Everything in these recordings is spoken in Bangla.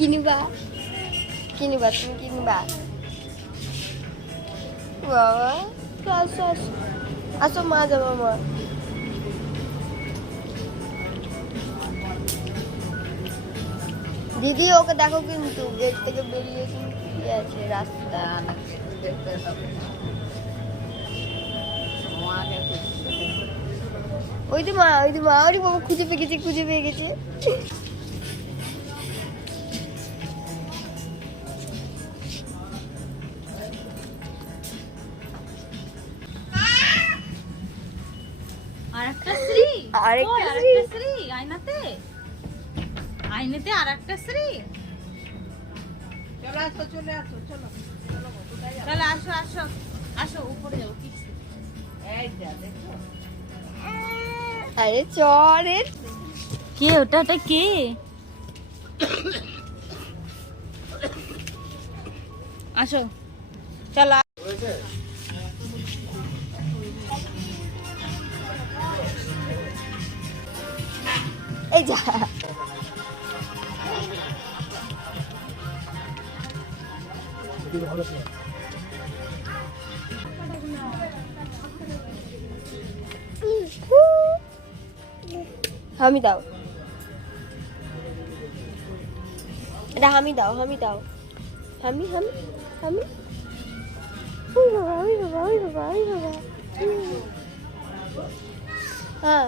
কিনবা কিনবা তুমি কিনবা বাবা আসো আসো আসো মা যাবো মা দিদি ওকে দেখো কিন্তু গেট থেকে বেরিয়ে কিন্তু কি আছে রাস্তা ওই তো মা ওরে বাবা খুঁজে পেয়ে গেছে আরেকটা শ্রী আয়নাতে আরেকটা শ্রী চলে আসো তাহলে আসো উপরে যাও কিছু দেখো আরে চরের কে ওটা কে আসো চলো এই যা হামি দাও এটা হামি দাও হামি হামি বাবা হ্যাঁ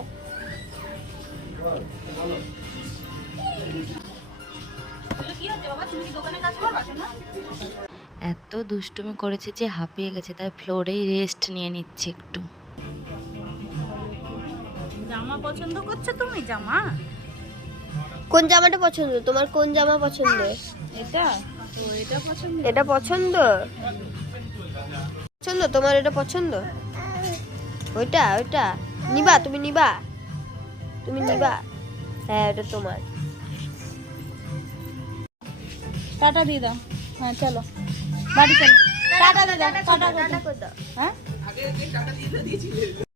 এত দুষ্টুমি করেছে যে হাঁপিয়ে গেছে, তাই ফ্লোরেই রেস্ট নিয়ে নিচ্ছে একটু। জামা পছন্দ করছো তুমি? জামা কোন জামাটা পছন্দ তোমার? কোন জামা পছন্দ? এটা তো এটা পছন্দ। এটা পছন্দ তোমার? এটা পছন্দ? ওইটা নিবা? তুমি নিবা? হ্যাঁ এটা তোমার। টাটা দিয়ে দাও। হ্যাঁ চলো বাড়ি চলো। টাটা দিয়ে দাও। টাটা করে দাও। হ্যাঁ আগে টাটা দিয়ে দিয়েছিলে।